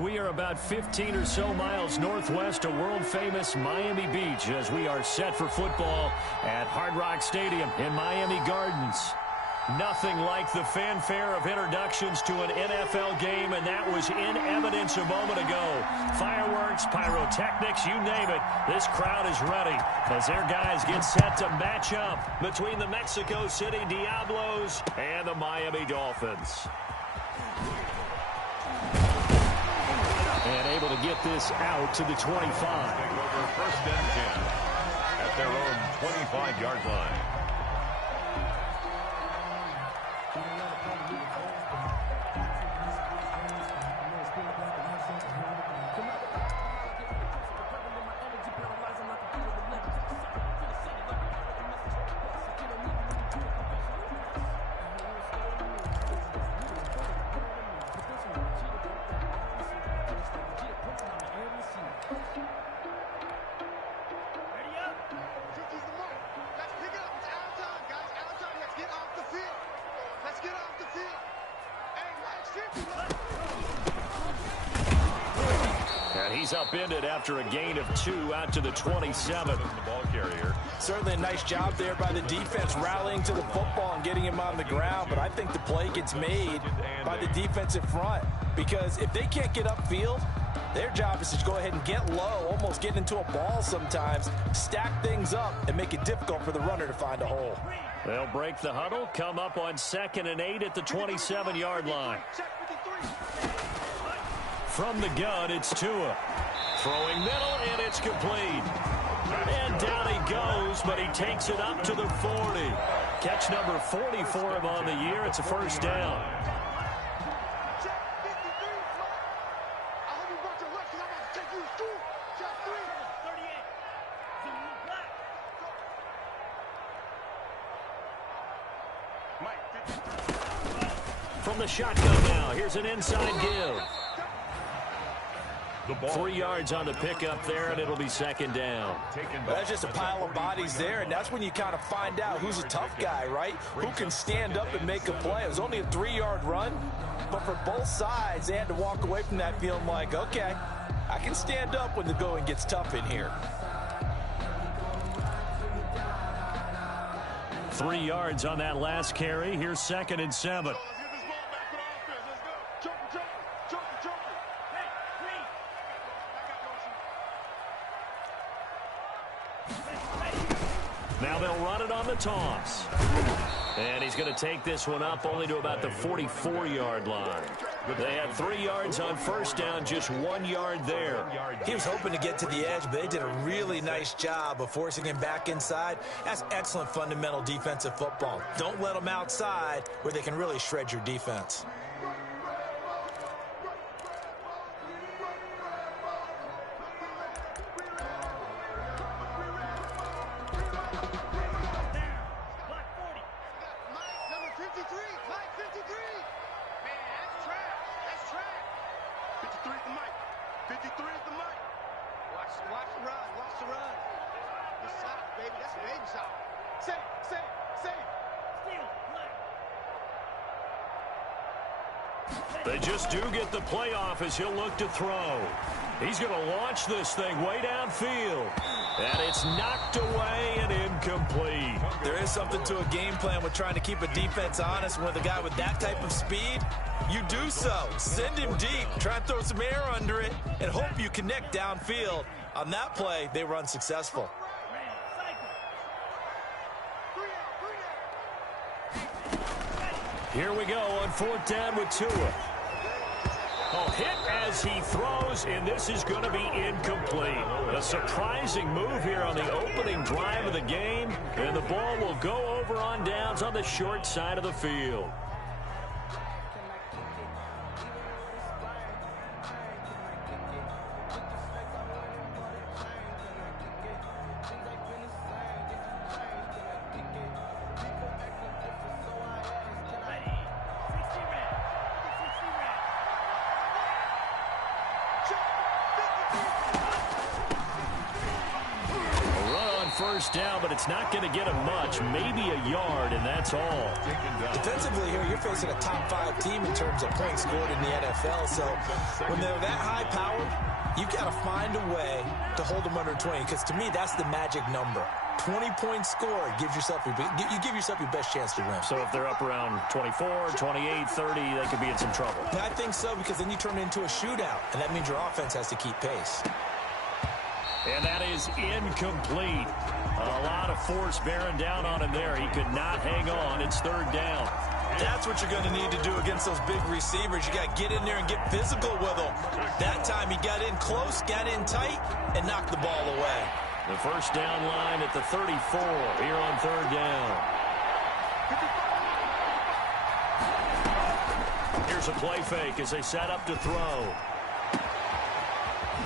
We are about 15 or so miles northwest of world-famous Miami Beach as we are set for football at Hard Rock Stadium in Miami Gardens. Nothing like the fanfare of introductions to an NFL game, and that was in evidence a moment ago. Fireworks, pyrotechnics, you name it. This crowd is ready as their guys get set to match up between the Mexico City Diablos and the Miami Dolphins. And able to get this out to the 25. Over first and 10 at their own 25-yard line. And he's upended after a gain of 2 out to the 27. The ball carrier. Certainly a nice job there by the defense rallying to the football and getting him on the ground. But I think the play gets made by the defensive front, because if they can't get upfield, their job is to go ahead and get low, almost get into a ball sometimes, stack things up, and make it difficult for the runner to find a hole. They'll break the huddle, come up on 2nd and 8 at the 27-yard line. From the gun, it's Tua. Throwing middle, and it's complete. And down he goes, but he takes it up to the 40. Catch number 40 for him on the year. It's a first down. From the shotgun now, here's an inside give. 3 yards on the pickup there, and it'll be 2nd down. That's just a pile of bodies there, and that's when you kind of find out who's a tough guy, right? Who can stand up and make a play. It was only a 3-yard run, but for both sides, they had to walk away from that feeling like, okay, I can stand up when the going gets tough in here. 3 yards on that last carry. Here's 2nd and 7. Now they'll run it on the toss. And he's going to take this one up only to about the 44-yard line. They had 3 yards on first down, just 1 yard there. He was hoping to get to the edge, but they did a really nice job of forcing him back inside. That's excellent fundamental defensive football. Don't let them outside where they can really shred your defense. They just do get the playoff as he'll look to throw. He's going to launch this thing way downfield. And it's knocked away and incomplete. There is something to a game plan with trying to keep a defense honest. With a guy with that type of speed, you do so. Send him deep. Try and throw some air under it and hope you connect downfield. On that play, they were unsuccessful. Here we go on 4th down with Tua. Hit as he throws, and this is going to be incomplete. A surprising move here on the opening drive of the game, and the ball will go over on downs on the short side of the field. first down, but it's not going to get him much. Maybe a yard, and that's all. Defensively here, you're facing a top-5 team in terms of points scored in the NFL. So when they're that high-powered, you've got to find a way to hold them under 20, because to me, that's the magic number. 20 points scored gives yourself you give yourself your best chance to win. So if they're up around 24, 28, 30, they could be in some trouble. Yeah, I think so, because then you turn it into a shootout, and that means your offense has to keep pace. And that is incomplete. A lot of force bearing down on him there. He could not hang on. It's third down. That's what you're going to need to do against those big receivers. You got to get in there and get physical with them. That time he got in close, got in tight, and knocked the ball away. The first down line at the 34 here on third down. Here's a play fake as they set up to throw.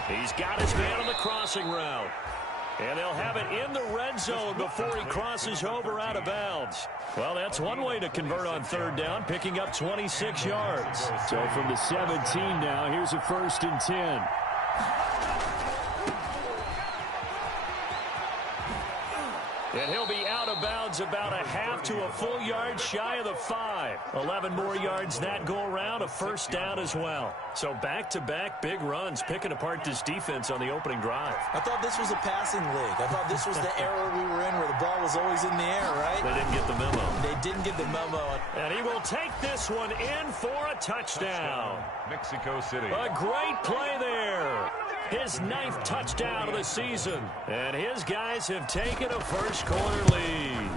He's got his man on the crossing route. And they'll have it in the red zone before he crosses over out of bounds. Well, that's one way to convert on third down, picking up 26 yards. So from the 17 now, here's a 1st and 10. And he'll be out of bounds about a half to a full yard shy of the 5. 11 more yards that go around, a first down as well. So back-to-back big runs, picking apart this defense on the opening drive. I thought this was a passing league. I thought this was the era we were in where the ball was always in the air, right? They didn't get the memo. They didn't get the memo. And he will take this one in for a touchdown. Mexico City. A great play there. His 9th touchdown of the season. And his guys have taken a first-quarter lead.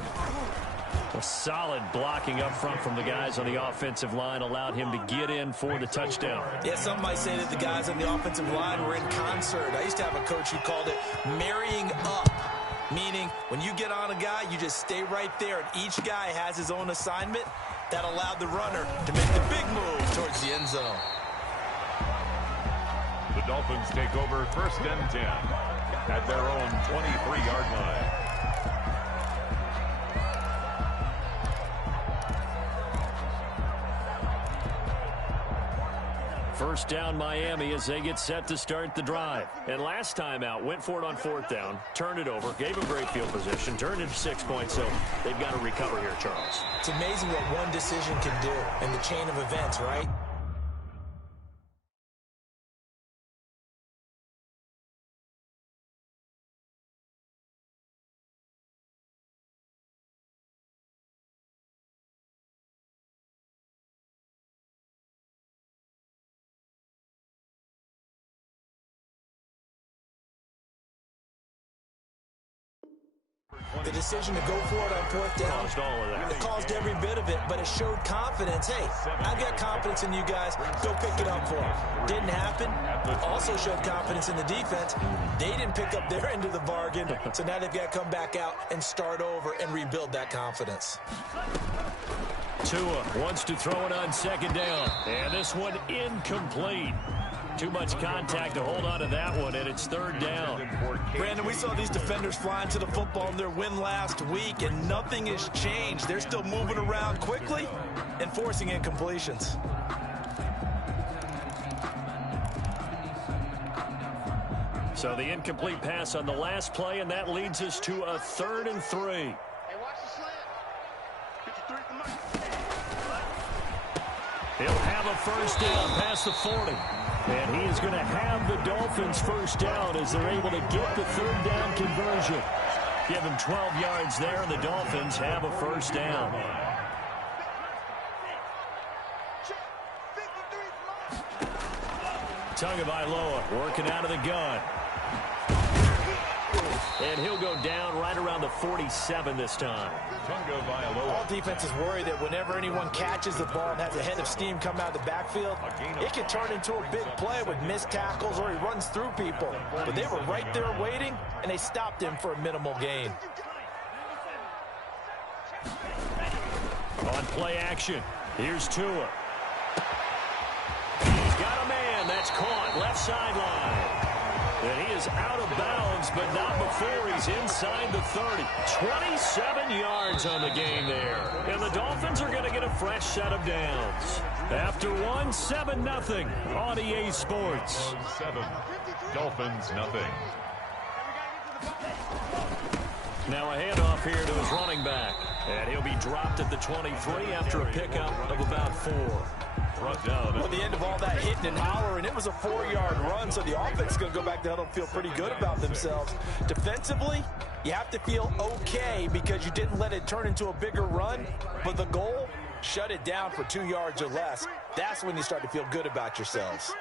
A solid blocking up front from the guys on the offensive line allowed him to get in for the touchdown. Yeah, some might say that the guys on the offensive line were in concert. I used to have a coach who called it marrying up, meaning when you get on a guy, you just stay right there, and each guy has his own assignment. That allowed the runner to make the big move towards the end zone. The Dolphins take over 1st and 10 at their own 23-yard line. First down Miami as they get set to start the drive. And last time out, went for it on 4th down, turned it over, gave them great field position, turned it 6 points, so they've got to recover here, Charles. It's amazing what one decision can do in the chain of events, right? The decision to go for it on 4th down, Caused all of that. It caused every bit of it, but it showed confidence. Hey, I've got confidence in you guys. Go pick it up for them. Didn't happen. Also showed confidence in the defense. They didn't pick up their end of the bargain, so now they've got to come back out and start over and rebuild that confidence. Tua wants to throw it on 2nd down, and this one incomplete. Too much contact to hold on to that one, and it's 3rd down. Brandon, we saw these defenders flying to the football in their win last week, and nothing has changed. They're still moving around quickly and forcing incompletions. So the incomplete pass on the last play, and that leads us to a 3rd and 3. Hey, watch the slant. 53 He'll have a first down past the 40. And he is going to have the Dolphins first down as they're able to get the 3rd down conversion. Give him 12 yards there, and the Dolphins have a first down. Tagovailoa working out of the gun. And he'll go down right around the 47 this time. All defenses worry that whenever anyone catches the ball and has a head of steam come out of the backfield, it can turn into a big play with missed tackles or he runs through people. But they were right there waiting, and they stopped him for a minimal gain. On play action, here's Tua. He's got a man that's caught left sideline. And he is out of bounds, but not before he's inside the 30. 27 yards on the game there. And the Dolphins are going to get a fresh set of downs. After one, 7-0 on EA Sports. 7, Dolphins nothing. Now a handoff here to his running back. And he'll be dropped at the 23 after a pickup of about 4. Brought down. At the end of all that hitting and hollering, it was a 4-yard run, so the offense is going to go back to huddle and feel pretty good about themselves. Defensively, you have to feel okay because you didn't let it turn into a bigger run, but the goal, shut it down for 2 yards or less. That's when you start to feel good about yourselves.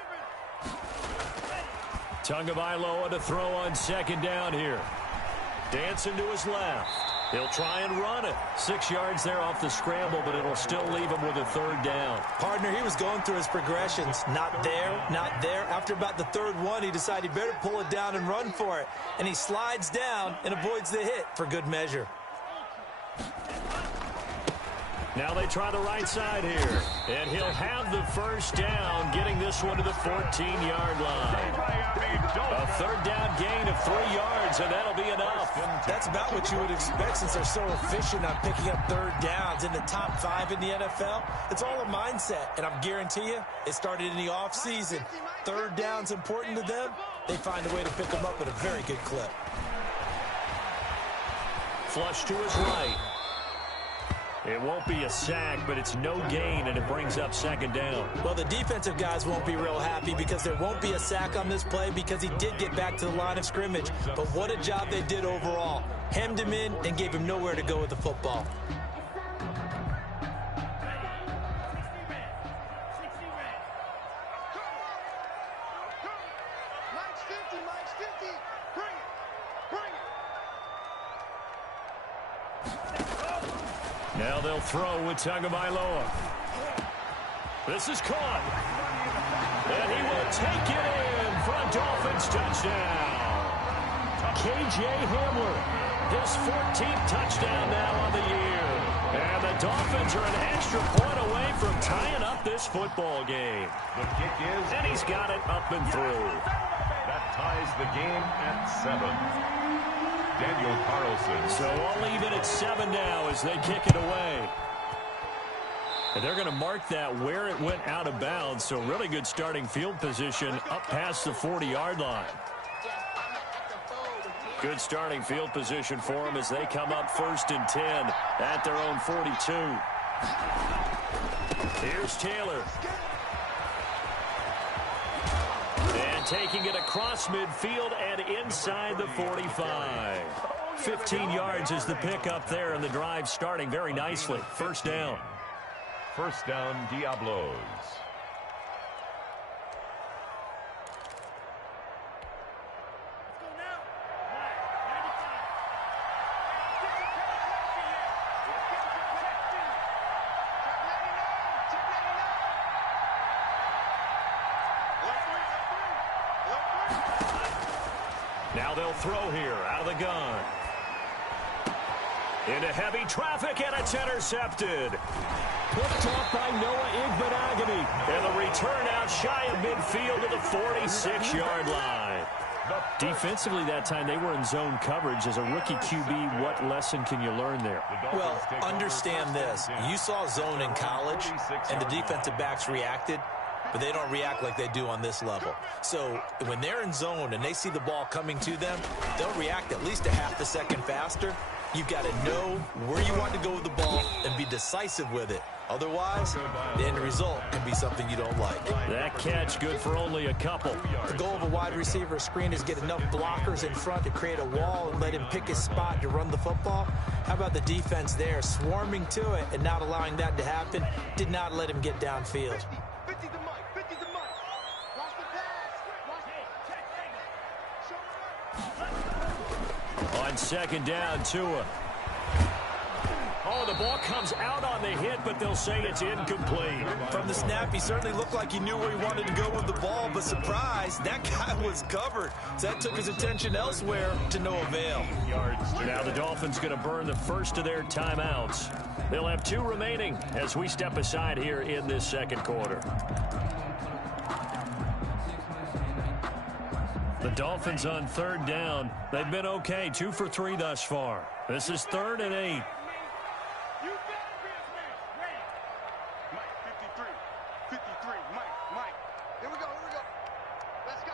Tagovailoa to throw on second down here. Dancing to his left. He'll try and run it. 6 yards there off the scramble, but it'll still leave him with a 3rd down. Partner, he was going through his progressions. Not there, not there. After about the 3rd one, he decided he better pull it down and run for it. And he slides down and avoids the hit for good measure. Now they try the right side here. And he'll have the 1st down, getting this one to the 14-yard line. A 3rd down gain of 3 yards, and that'll be enough. That's about what you would expect since they're so efficient on picking up 3rd downs in the top 5 in the NFL. It's all a mindset, and I guarantee you it started in the offseason. 3rd down's important to them. They find a way to pick them up at a very good clip. Flush to his right. It won't be a sack, but it's no gain, and it brings up 2nd down. Well, the defensive guys won't be real happy because there won't be a sack on this play because he did get back to the line of scrimmage. But what a job they did overall. Hemmed him in and gave him nowhere to go with the football. Mike's 50, Mike's 50. Bring it. Bring it. Now they'll throw with Tagovailoa. This is caught. And he will take it in for a Dolphins touchdown. K.J. Hamler, his 14th touchdown now on the year. And the Dolphins are an extra point away from tying up this football game. The kick is... And he's got it up and through. That ties the game at 7. Daniel Carlson. So I'll leave it at 7 now as they kick it away. And they're going to mark that where it went out of bounds. So really good starting field position up past the 40-yard line. Good starting field position for them as they come up 1st and 10 at their own 42. Here's Taylor. And taking it across midfield and inside the 45. 15 yards is the pickup there, and the drive starting very nicely. 1st down. 1st down, Diablos. Now they'll throw here out of the gun. Into heavy traffic, and it's intercepted. Picked off by Noah Igbenogany. And the return out shy of midfield to the 46-yard line. Defensively that time, they were in zone coverage. As a rookie QB, what lesson can you learn there? Well, understand this. You saw zone in college, and the defensive backs reacted, but they don't react like they do on this level. So when they're in zone and they see the ball coming to them, they'll react at least a half a second faster. You've got to know where you want to go with the ball and be decisive with it. Otherwise, the end result can be something you don't like. That catch good for only a couple. The goal of a wide receiver screen is get enough blockers in front to create a wall and let him pick his spot to run the football. How about the defense there, swarming to it and not allowing that to happen? Did not let him get downfield. 50 to Mike. 50 to Mike. Watch the pass. On 2nd down, Tua. Oh, the ball comes out on the hit, but they'll say it's incomplete. From the snap, he certainly looked like he knew where he wanted to go with the ball, but surprise, that guy was covered. So that took his attention elsewhere to no avail. Now the Dolphins going to burn the first of their timeouts. They'll have 2 remaining as we step aside here in this 2nd quarter. The Dolphins on 3rd down. They've been okay, 2 for 3 thus far. This is 3rd and 8. Here we go. Let's go.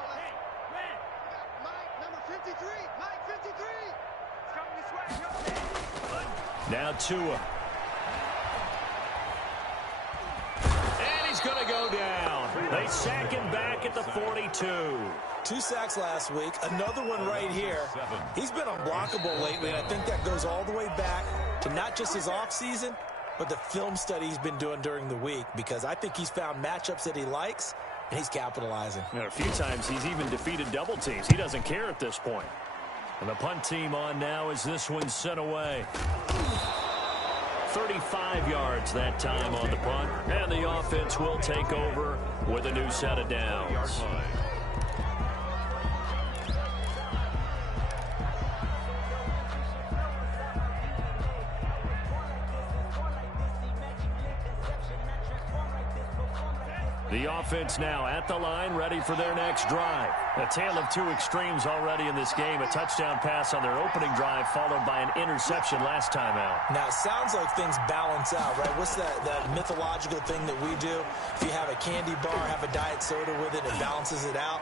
Mike, number 53. Mike, 53. It's coming this way. Now Tua. And he's going to go down. They sack him back at the 42. 2 sacks last week, another one right here. He's been unblockable lately, and I think that goes all the way back to not just his offseason, but the film study he's been doing during the week, because I think he's found matchups that he likes, and he's capitalizing. A few times he's even defeated double teams. He doesn't care at this point. And the punt team on now as this one's sent away. 35 yards that time on the punt, and the offense will take over with a new set of downs. The offense now at the line, ready for their next drive. A tale of two extremes already in this game. A touchdown pass on their opening drive, followed by an interception last time out. Now, it sounds like things balance out, right? What's that mythological thing that we do? If you have a candy bar, have a diet soda with it, it balances it out.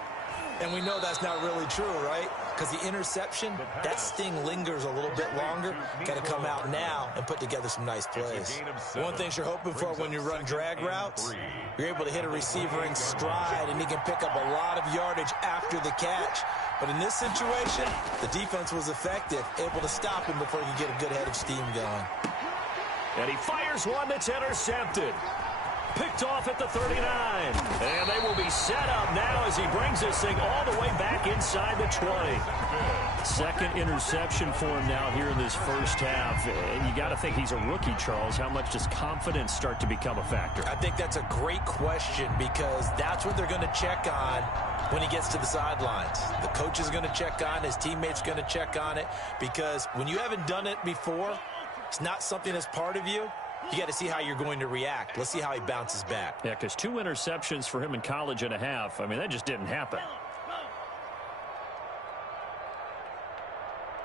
And we know that's not really true, right? Because the interception, that sting lingers a little bit longer. Got to come out now and put together some nice plays. One thing you're hoping for when you run drag routes, you're able to hit a receiver in stride, and he can pick up a lot of yardage after the catch. But in this situation, the defense was effective, able to stop him before he could get a good head of steam going. And he fires one that's intercepted. Picked off at the 39. And they will be set up now as he brings this thing all the way back inside the 20. Second interception for him now here in this first half. And you got to think he's a rookie, Charles. How much does confidence start to become a factor? I think that's a great question, because that's what they're going to check on when he gets to the sidelines. The coach is going to check on, his teammates going to check on it, because when you haven't done it before, it's not something that's part of you. You got to see how you're going to react. Let's see how he bounces back. Yeah, because 2 interceptions for him in college and a half. I mean, that just didn't happen.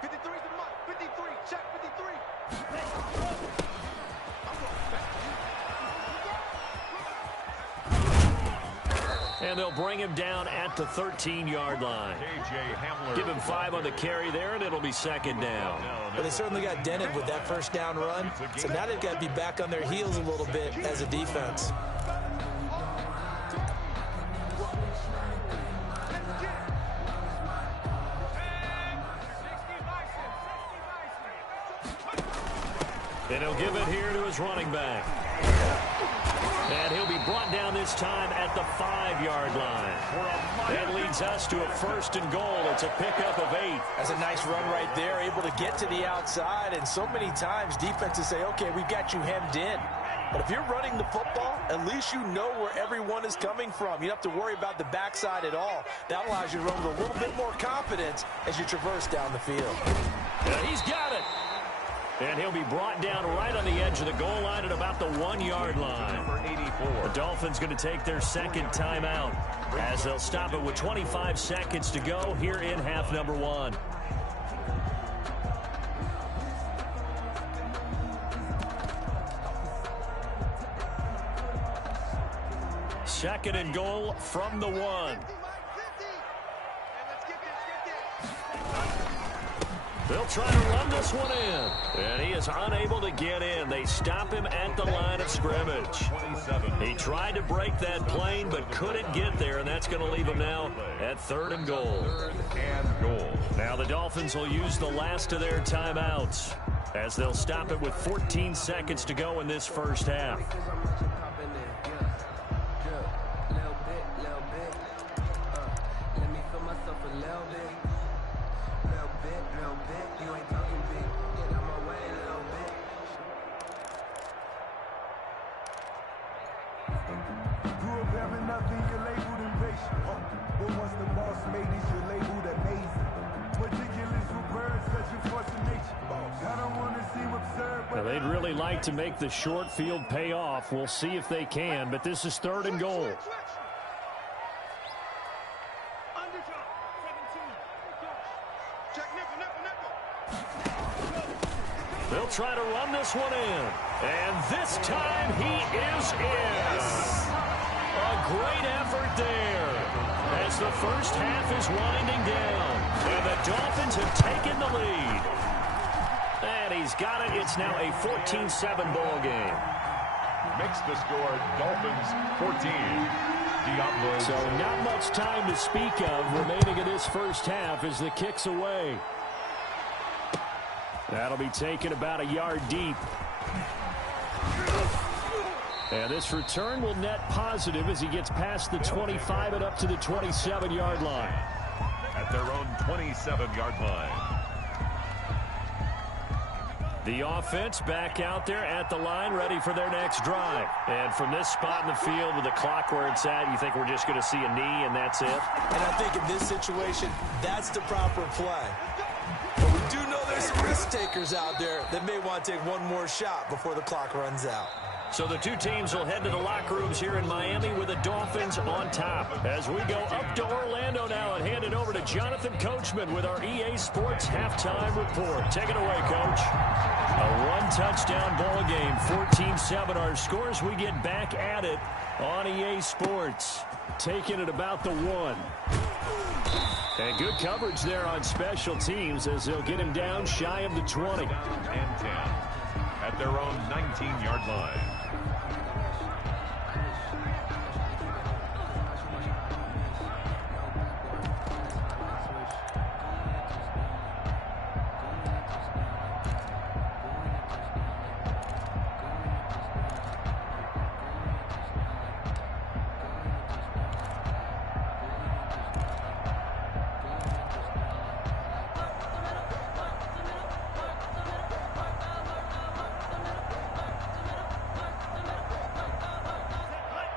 53 to the mark. 53. Check 53. And they'll bring him down at the 13-yard line. Give him 5 on the carry there, and it'll be second down. Well, they certainly got dented with that first down run. So now they've got to be back on their heels a little bit as a defense. And he'll give it here to his running back. And he'll be brought down this time at the 5-yard line. That leads us to a 1st and goal. It's a pickup of 8. That's a nice run right there, able to get to the outside. And so many times defenses say, okay, we've got you hemmed in. But if you're running the football, at least you know where everyone is coming from. You don't have to worry about the backside at all. That allows you to run with a little bit more confidence as you traverse down the field. And he's got it. And he'll be brought down right on the edge of the goal line at about the 1-yard line. The Dolphins going to take their second timeout as they'll stop it with 25 seconds to go here in half number 1. Second and goal from the 1. They'll try to run this one in, and he is unable to get in. They stop him at the line of scrimmage. He tried to break that plane, but couldn't get there, and that's going to leave him now at 3rd and goal. Now the Dolphins will use the last of their timeouts as they'll stop it with 14 seconds to go in this first half. Now they'd really like to make the short field pay off. We'll see if they can, but this is 3rd and goal. They'll try to run this one in, and this time he is in. A great effort there as the first half is winding down, and the Dolphins have taken the lead. he's got it. It's now a 14-7 ball game. Makes the score Dolphins 14. Diablos. So not much time to speak of remaining in this first half as the kick's away. That'll be taken about a yard deep. And this return will net positive as he gets past the 25 and up to the 27-yard line. At their own 27-yard line. The offense back out there at the line, ready for their next drive. And from this spot in the field with the clock where it's at, you think we're just going to see a knee and that's it? And I think in this situation, that's the proper play. But we do know there's some risk takers out there that may want to take one more shot before the clock runs out. So the two teams will head to the locker rooms here in Miami with the Dolphins on top. As we go up to Orlando now and hand it over to Jonathan Coachman with our EA Sports halftime report. Take it away, Coach. A one-touchdown ball game, 14-7 our scores. We get back at it on EA Sports. Taking it about the 1. And good coverage there on special teams as they'll get him down shy of the 20. And 10 at their own 19-yard line.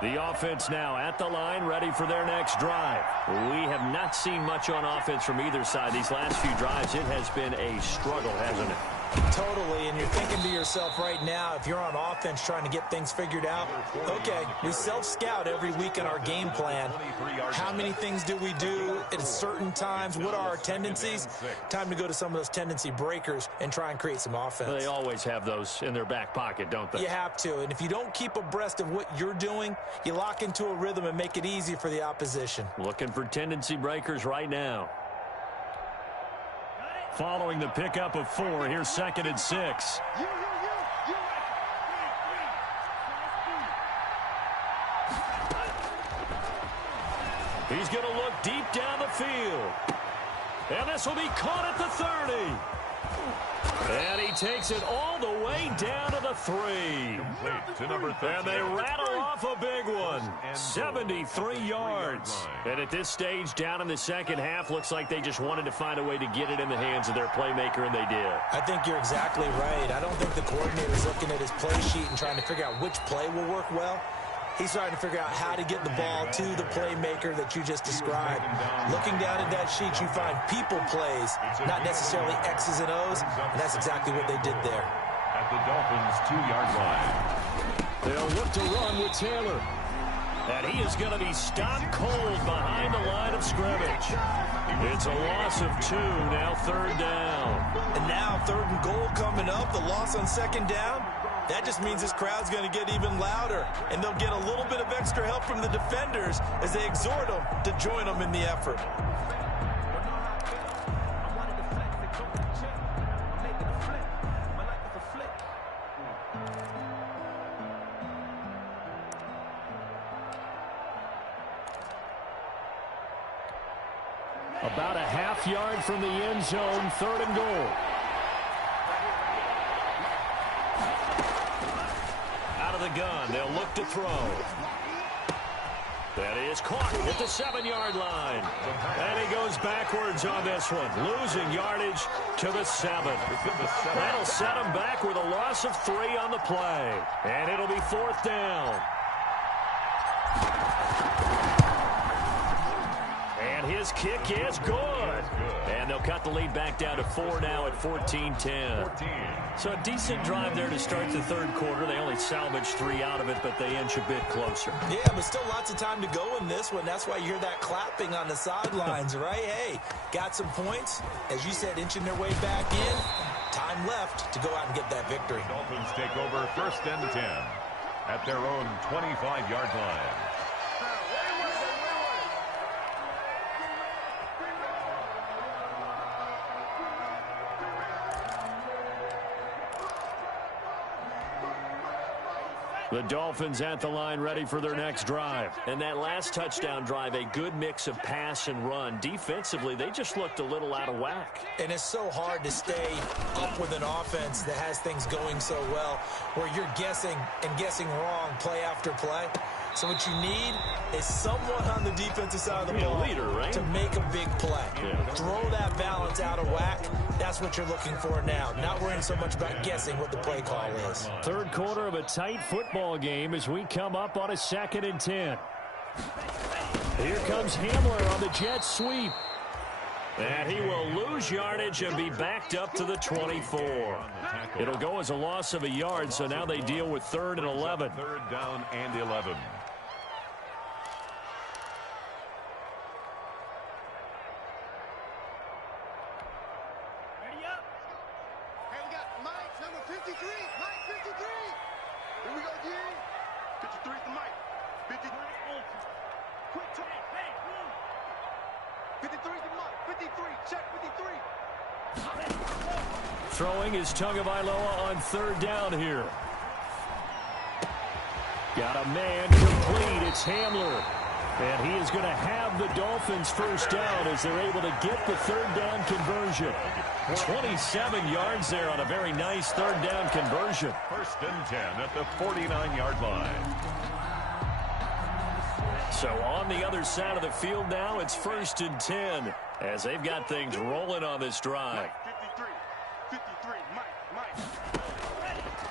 The offense now at the line, ready for their next drive. We have not seen much on offense from either side. These last few drives, it has been a struggle, hasn't it? Totally, and you're thinking to yourself right now, if you're on offense trying to get things figured out, okay, we self-scout every week in our game plan. How many things do we do at certain times? What are our tendencies? Time to go to some of those tendency breakers and try and create some offense. They always have those in their back pocket, don't they? You have to, and if you don't keep abreast of what you're doing, you lock into a rhythm and make it easy for the opposition. Looking for tendency breakers right now. Following the pickup of 4, here's 2nd and 6. He's going to look deep down the field. And this will be caught at the 30. And he takes it all the way down to the 3. Complete to number 30. And they rattle off a big one. 73 yards. And at this stage, down in the second half, looks like they just wanted to find a way to get it in the hands of their playmaker, and they did. I think you're exactly right. I don't think the coordinator's looking at his play sheet and trying to figure out which play will work well. He's trying to figure out how to get the ball to the playmaker that you just described. Looking down at that sheet, you find people plays, not necessarily X's and O's, and that's exactly what they did there. At the Dolphins' 2-yard line. They'll look to run with Taylor. And he is going to be stopped cold behind the line of scrimmage. It's a loss of 2, now 3rd down. And now 3rd and goal coming up, the loss on 2nd down. That just means this crowd's going to get even louder, and they'll get a little bit of extra help from the defenders as they exhort them to join them in the effort. About a half yard from the end zone, 3rd and goal. The gun. They'll look to throw. That is caught at the 7-yard line. And he goes backwards on this one, losing yardage to the 7. That'll set him back with a loss of 3 on the play. And it'll be 4th down. And his kick is good. And they'll cut the lead back down to 4 now at 14-10. So a decent drive there to start the 3rd quarter. They only salvaged 3 out of it, but they inch a bit closer. Yeah, but still lots of time to go in this one. That's why you hear that clapping on the sidelines, right? Hey, got some points. As you said, inching their way back in. Time left to go out and get that victory. Dolphins take over 1st and 10 at their own 25-yard line. The Dolphins at the line ready for their next drive. And that last touchdown drive, a good mix of pass and run. Defensively, they just looked a little out of whack. And it's so hard to stay up with an offense that has things going so well, where you're guessing and guessing wrong play after play. So what you need is someone on the defensive side of the ball leader, right? to make a big play. Yeah. Throw that balance out of whack. That's what you're looking for now. Not worrying so much about guessing what the play call is. Third quarter of a tight football game as we come up on a 2nd and 10. Here comes Hamler on the jet sweep. And he will lose yardage and be backed up to the 24. It'll go as a loss of a yard, so now they deal with 3rd and 11. 3rd down and 11. Ready up. Hey, we got Mike, number 53. Mike, 53. Here we go, G. 53 is the Mike. 53. Quick check. Hey, 53 is the Mike. 53. Check 53. Throwing is Tagovailoa on 3rd down here. Got a man complete. It's Hamler. And he is going to have the Dolphins first down as they're able to get the 3rd down conversion. 27 yards there on a very nice 3rd down conversion. 1st and 10 at the 49-yard line. So on the other side of the field now, it's 1st and 10 as they've got things rolling on this drive. 53, Mike.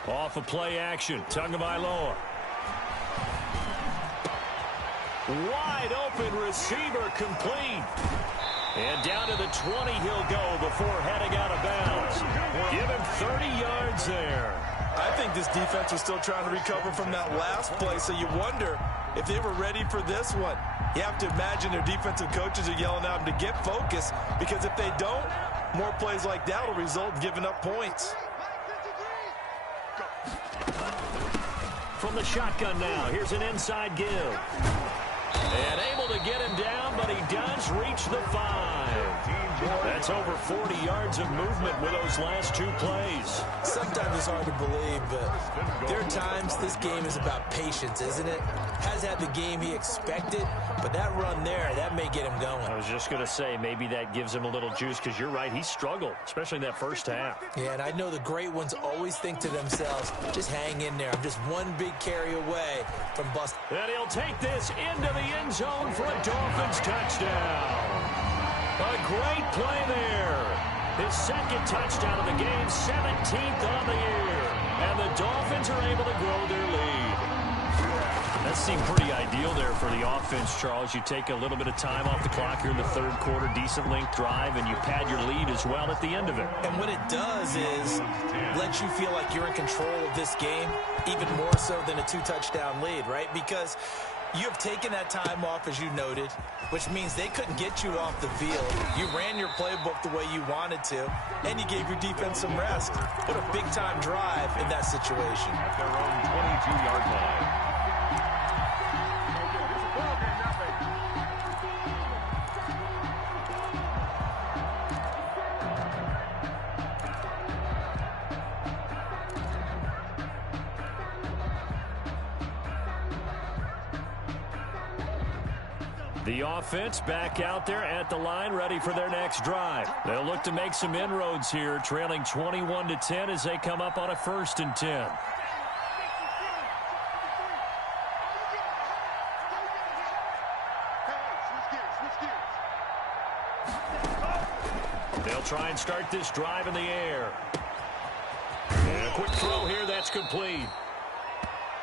Off of play action, Tagovailoa. Wide open receiver complete. And down to the 20 he'll go before heading out of bounds. Give him 30 yards there. I think this defense was still trying to recover from that last play, so you wonder if they were ready for this one. You have to imagine their defensive coaches are yelling at them to get focused, because if they don't, more plays like that will result in giving up points. From the shotgun now, here's an inside give. And able to get him down, but he does reach the 5. That's over 40 yards of movement with those last 2 plays. Sometimes it's hard to believe, but there are times this game is about patience, isn't it? Has had the game he expected, but that run there, that may get him going. I was just going to say, maybe that gives him a little juice, because you're right, he struggled, especially in that first half. Yeah, and I know the great ones always think to themselves, just hang in there. I'm just one big carry away from busting. And he'll take this into the end zone for a Dolphins touchdown. A great play there. His 2nd touchdown of the game, 17th on the year. And the Dolphins are able to grow their lead. That seemed pretty ideal there for the offense, Charles. You take a little bit of time off the clock here in the 3rd quarter, decent length drive, and you pad your lead as well at the end of it. And what it does is let you feel like you're in control of this game, even more so than a 2-touchdown lead, right? Because you have taken that time off, as you noted, which means they couldn't get you off the field. You ran your playbook the way you wanted to, and you gave your defense some rest. What a big-time drive in that situation. At their own 22-yard line. The offense back out there at the line, ready for their next drive. They'll look to make some inroads here, trailing 21-10 as they come up on a 1st and 10. They'll try and start this drive in the air. And a quick throw here, that's complete.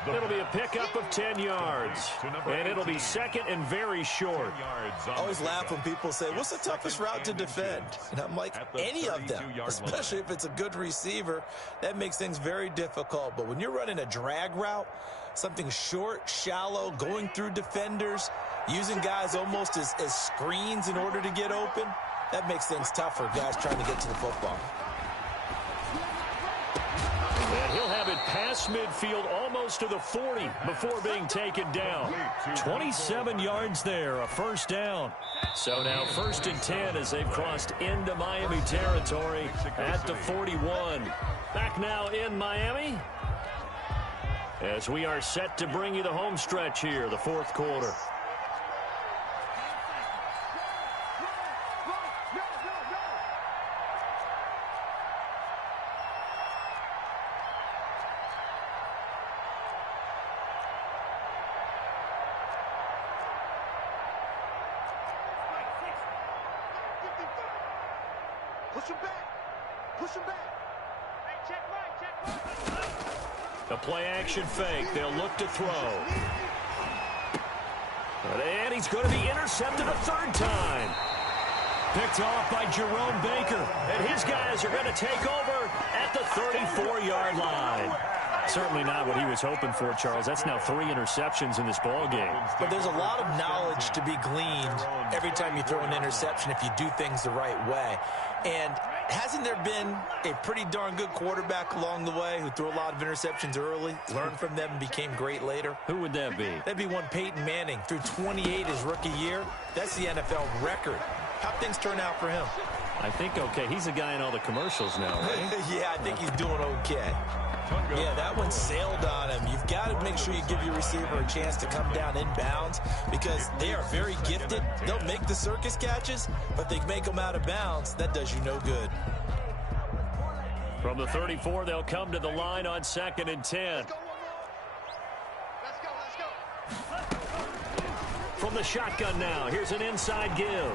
It'll be a pickup of 10 yards, and it'll be 2nd and very short. I always laugh when people say, what's the toughest route to defend? And I'm like, any of them, especially if it's a good receiver. That makes things very difficult. But when you're running a drag route, something short, shallow, going through defenders, using guys almost as screens in order to get open, that makes things tougher, guys trying to get to the football. And he'll have it past midfield, almost to the 40 before being taken down. 27 yards there, a 1st down. So now 1st and 10 as they've crossed into Miami territory at the 41. Back now in Miami. as we are set to bring you the home stretch here, the fourth quarter. Push him back. Push him back. Hey, check right. A play-action fake. They'll look to throw. And he's going to be intercepted a third time. Picked off by Jerome Baker. And his guys are going to take over at the 34-yard line. Certainly not what he was hoping for, Charles. That's now 3 interceptions in this ball game. But there's a lot of knowledge to be gleaned every time you throw an interception if you do things the right way. And hasn't there been a pretty darn good quarterback along the way who threw a lot of interceptions early, learned from them, and became great later? Who would that be? That'd be one Peyton Manning. Threw 28 his rookie year. That's the NFL record. How'd things turn out for him? I think okay. He's a guy in all the commercials now, right? Yeah, I think he's doing okay. Yeah, that one sailed on him. You've got to make sure you give your receiver a chance to come down inbounds because they are very gifted. They'll make the circus catches, but they make them out of bounds. That does you no good. From the 34, they'll come to the line on 2nd and 10. Let's go. From the shotgun now, here's an inside give.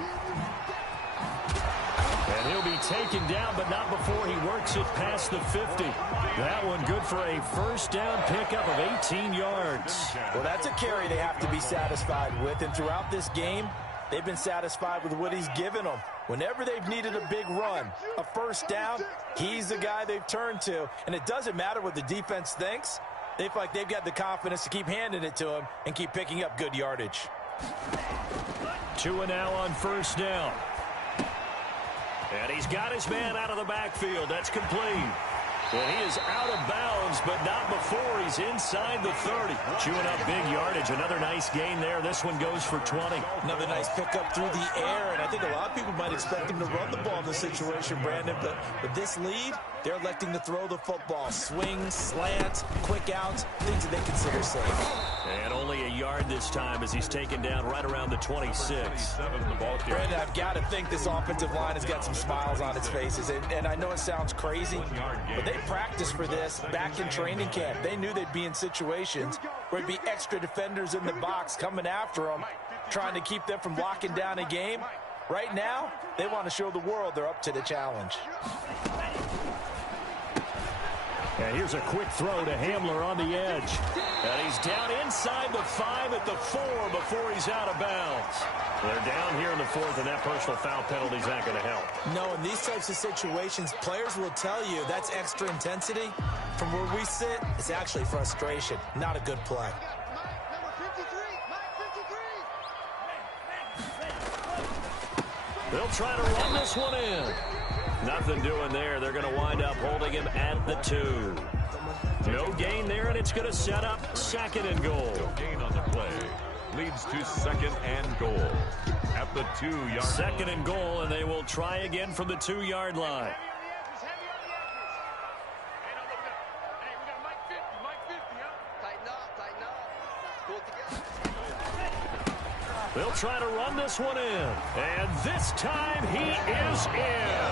And he'll be taken down, but not before he works it past the 50. That one good for a first down pickup of 18 yards. Well, that's a carry they have to be satisfied with. And throughout this game, they've been satisfied with what he's given them. Whenever they've needed a big run, a first down, he's the guy they've turned to. And it doesn't matter what the defense thinks. They feel like they've got the confidence to keep handing it to him and keep picking up good yardage. 2 now on first down. And he's got his man out of the backfield. That's complete. And he is out of bounds, but not before he's inside the 30. Chewing up big yardage. Another nice gain there. This one goes for 20. Another nice pickup through the air, and I think a lot of people might expect him to run the ball in this situation, Brandon, but with this lead, they're electing to throw the football. Swings, slants, quick outs, things that they consider safe. And only a yard this time as he's taken down right around the 26. Brandon, I've got to think this offensive line has got some smiles on its faces, and I know it sounds crazy, but they practiced for this back in training camp. They knew they'd be in situations where there'd be extra defenders in the box coming after them, trying to keep them from locking down a game. Right now, they want to show the world they're up to the challenge. And here's a quick throw to Hamler on the edge. And he's down inside the 5 at the 4 before he's out of bounds. They're down here in the 4th, and that personal foul penalty is not going to help. No, in these types of situations, players will tell you that's extra intensity. From where we sit, it's actually frustration, not a good play. Number 53, Mike 53. They'll try to run this one in. Nothing doing there. They're going to wind up holding him at the 2. No gain there, and it's going to set up 2nd and goal. No gain on the play. Leads to 2nd and goal at the 2-yard line. 2nd and goal, and they will try again from the 2-yard line. They'll try to run this one in. And this time he is in.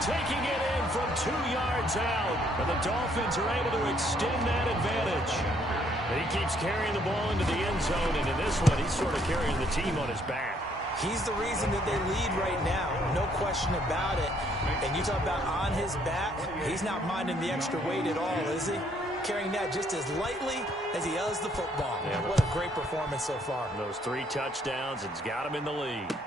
Taking it in from 2 yards out. And the Dolphins are able to extend that advantage. He keeps carrying the ball into the end zone. And in this one, he's sort of carrying the team on his back. He's the reason that they lead right now. No question about it. And you talk about on his back, he's not minding the extra weight at all, is he? Carrying that just as lightly as he does the football. Yeah, what a great performance so far. Those 3 touchdowns, it's got him in the lead.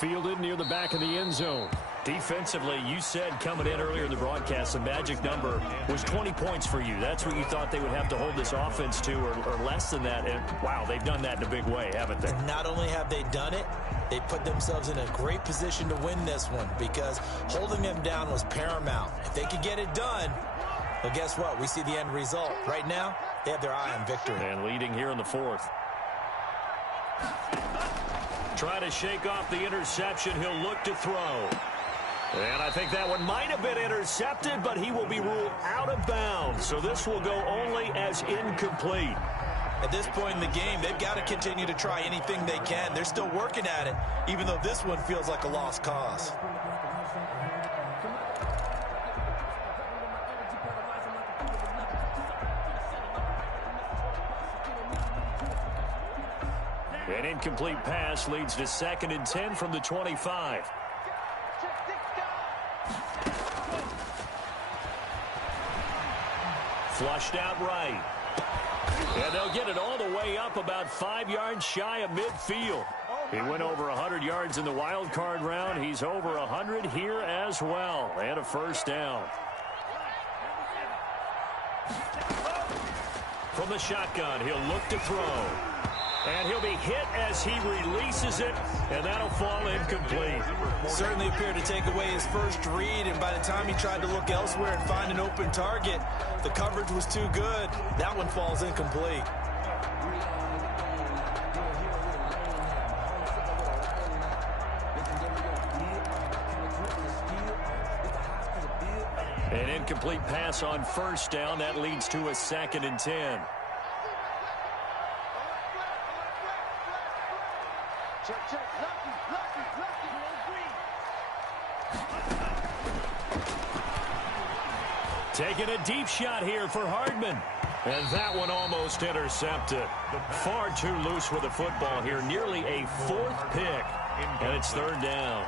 Fielded near the back of the end zone. Defensively, you said coming in earlier in the broadcast, the magic number was 20 points for you. That's what you thought they would have to hold this offense to, or less than that. And, wow, they've done that in a big way, haven't they? And not only have they done it, they put themselves in a great position to win this one because holding them down was paramount. If they could get it done, well, guess what? We see the end result. Right now, they have their eye on victory. And leading here in the 4th. Try to shake off the interception. He'll look to throw. And I think that one might have been intercepted, but he will be ruled out of bounds. So this will go only as incomplete. At this point in the game, they've got to continue to try anything they can. They're still working at it, even though this one feels like a lost cause. An incomplete pass leads to 2nd and 10 from the 25. Flushed out right. And they'll get it all the way up about 5 yards shy of midfield. He went over 100 yards in the wild card round. He's over 100 here as well. And a first down. From the shotgun, he'll look to throw. And he'll be hit as he releases it, and that'll fall incomplete. Certainly appeared to take away his first read, and by the time he tried to look elsewhere and find an open target, the coverage was too good. That one falls incomplete. An incomplete pass on first down. That leads to a 2nd and 10. Taking a deep shot here for Hardman. And that one almost intercepted. Far too loose with the football here. Nearly a 4th pick. And it's 3rd down.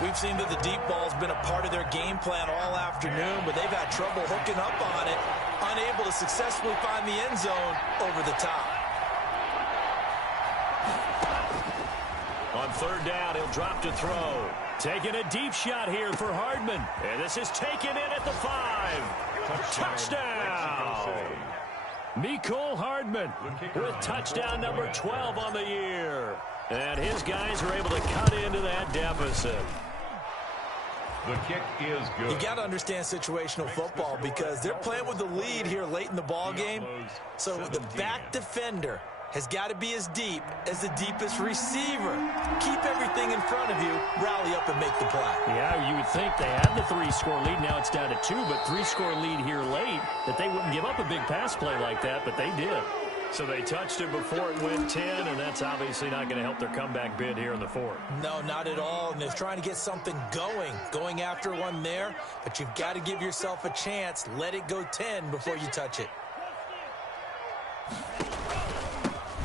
We've seen that the deep ball's been a part of their game plan all afternoon, but they've had trouble hooking up on it, unable to successfully find the end zone over the top. On 3rd down, he'll drop to throw. Taking a deep shot here for Hardman. And this is taken in at the 5. Touchdown! Mecole Hardman with touchdown number 12 on the year. And his guys are able to cut into that deficit. The kick is good. You got to understand situational football because they're playing with the lead here late in the ball game. So the back defender has got to be as deep as the deepest receiver. Keep everything in front of you, rally up and make the play. Yeah, you would think they had the 3-score lead. Now it's down to 2, but 3-score lead here late, that they wouldn't give up a big pass play like that, but they did. So they touched it before it went 10, and that's obviously not going to help their comeback bid here in the 4th. No, not at all, and they're trying to get something going after one there, but you've got to give yourself a chance. Let it go 10 before you touch it.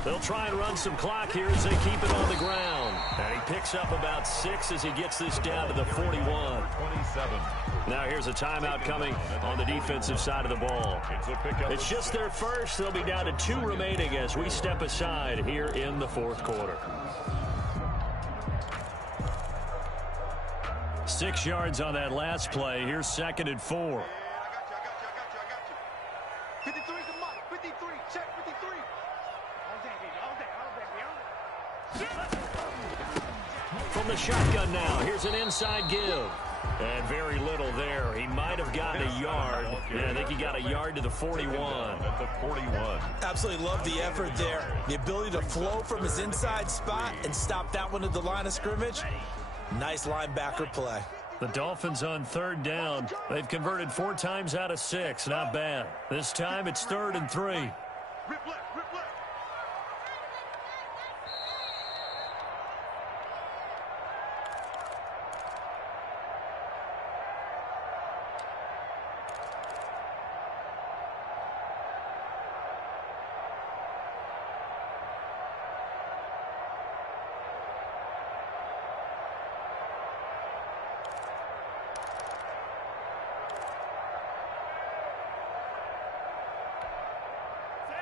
They'll try and run some clock here as they keep it on the ground. And he picks up about 6 as he gets this down to the 41. 27. Now here's a timeout coming on the defensive side of the ball. It's just their first. They'll be down to 2 remaining as we step aside here in the 4th quarter. 6 yards on that last play. Here's 2nd and 4. I got you. 53's the mark. 53. Check 53. From the shotgun now, here's an inside give. And very little there. He might have gotten a yard. Yeah, I think he got a yard to the 41. At the 41. Absolutely love the effort there. The ability to flow from his inside spot and stop that one at the line of scrimmage. Nice linebacker play. The Dolphins on 3rd down. They've converted 4 times out of 6. Not bad. This time it's 3rd and 3. Rip left, rip left.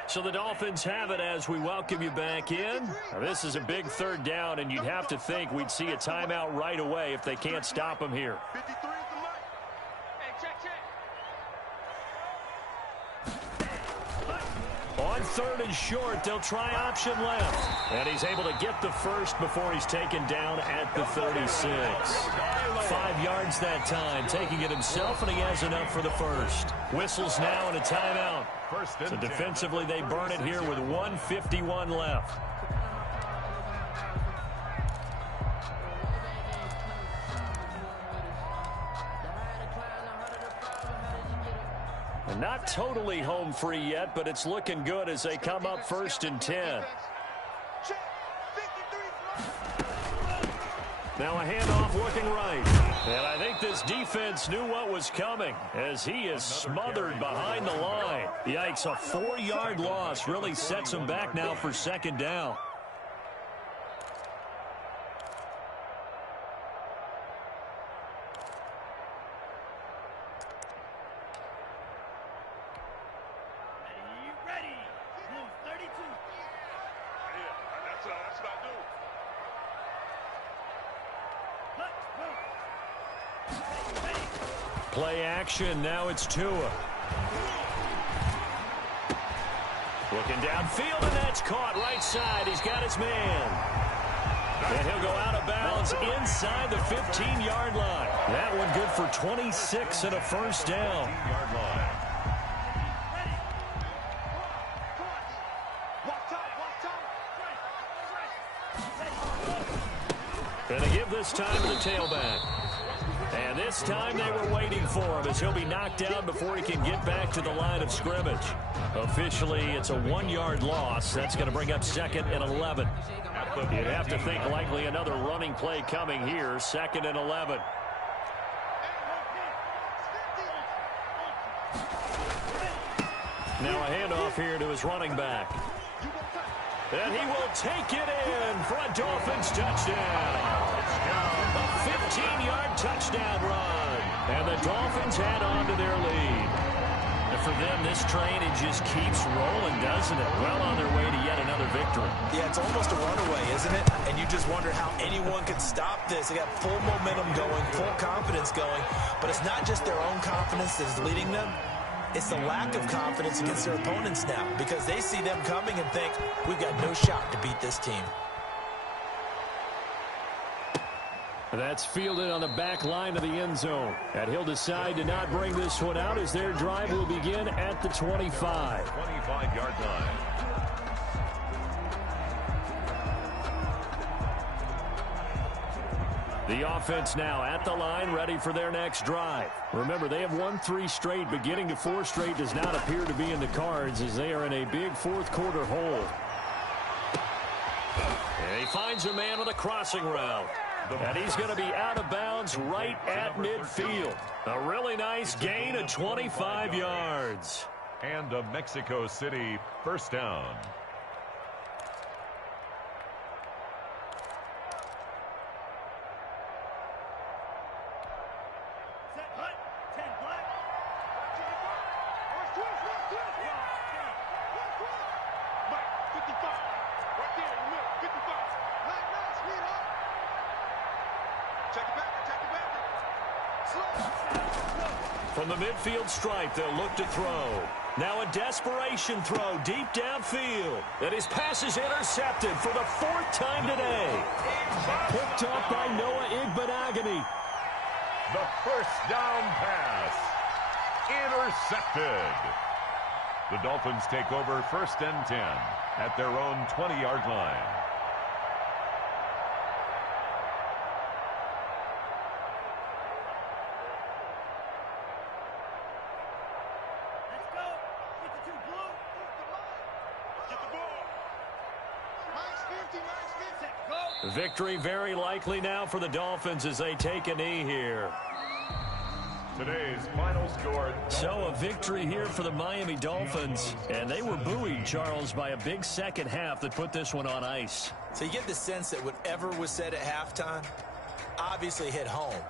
So the Dolphins have it as we welcome you back in. Now, this is a big 3rd down, and you'd have to think we'd see a timeout right away if they can't stop them here. 53's the mark. Hey, check. On 3rd and short, they'll try option left. And he's able to get the first before he's taken down at the 36. 5 yards that time, taking it himself, and he has enough for the first. Whistles now and a timeout. So defensively, they burn it here with 1:51 left. Not totally home free yet, but it's looking good as they come up 1st and 10. Now a handoff looking right. And I think this defense knew what was coming as he is smothered behind the line. Yikes, a 4-yard loss really sets him back now for 2nd down. Play action, now it's Tua. Looking downfield, and that's caught right side. He's got his man. And he'll go out of bounds inside the 15-yard line. That one good for 26 and a 1st down. Gonna give this time to the tailback. And this time they were waiting for him as he'll be knocked down before he can get back to the line of scrimmage. Officially, it's a 1-yard loss. That's going to bring up 2nd and 11. You'd have to think likely another running play coming here, 2nd and 11. Now a handoff here to his running back. And he will take it in for a Dolphins touchdown. A 15-yard touchdown run. And the Dolphins add on to their lead. And for them, this train, it just keeps rolling, doesn't it? Well on their way to yet another victory. Yeah, it's almost a runaway, isn't it? And you just wonder how anyone could stop this. They got full momentum going, full confidence going. But it's not just their own confidence that's leading them. It's the lack of confidence against their opponents now because they see them coming and think, we've got no shot to beat this team. That's fielded on the back line of the end zone. And he'll decide to not bring this one out as their drive will begin at the 25. 25-yard line. The offense now at the line, ready for their next drive. Remember, they have won 3 straight, but getting to 4 straight does not appear to be in the cards as they are in a big 4th quarter hole. And he finds a man with a crossing route. And he's going to be out of bounds right at midfield. A really nice gain of 25 yards. And a Mexico City 1st down. From the midfield stripe, they'll look to throw. Now a desperation throw deep downfield. And his pass is intercepted for the 4th time today. Picked up by Noah Igbenogany. The 1st down pass. Intercepted. The Dolphins take over 1st and 10 at their own 20-yard line. Victory very likely now for the Dolphins as they take a knee here. Today's final score. So a victory here for the Miami Dolphins. And they were buoyed, Charles, by a big second half that put this one on ice. So you get the sense that whatever was said at halftime obviously hit home.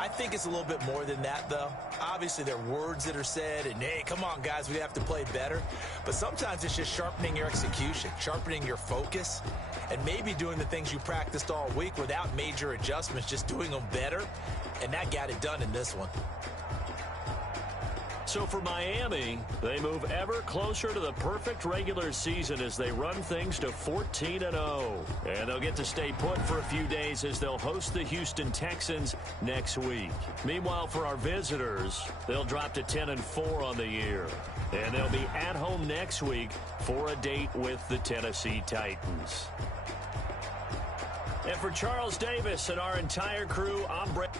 I think it's a little bit more than that, though. Obviously, there are words that are said, and, hey, come on, guys, we have to play better. But sometimes it's just sharpening your execution, sharpening your focus, and maybe doing the things you practiced all week without major adjustments, just doing them better. And that got it done in this one. So for Miami, they move ever closer to the perfect regular season as they run things to 14-0. And they'll get to stay put for a few days as they'll host the Houston Texans next week. Meanwhile, for our visitors, they'll drop to 10-4 on the year. And they'll be at home next week for a date with the Tennessee Titans. And for Charles Davis and our entire crew, I'm Brett.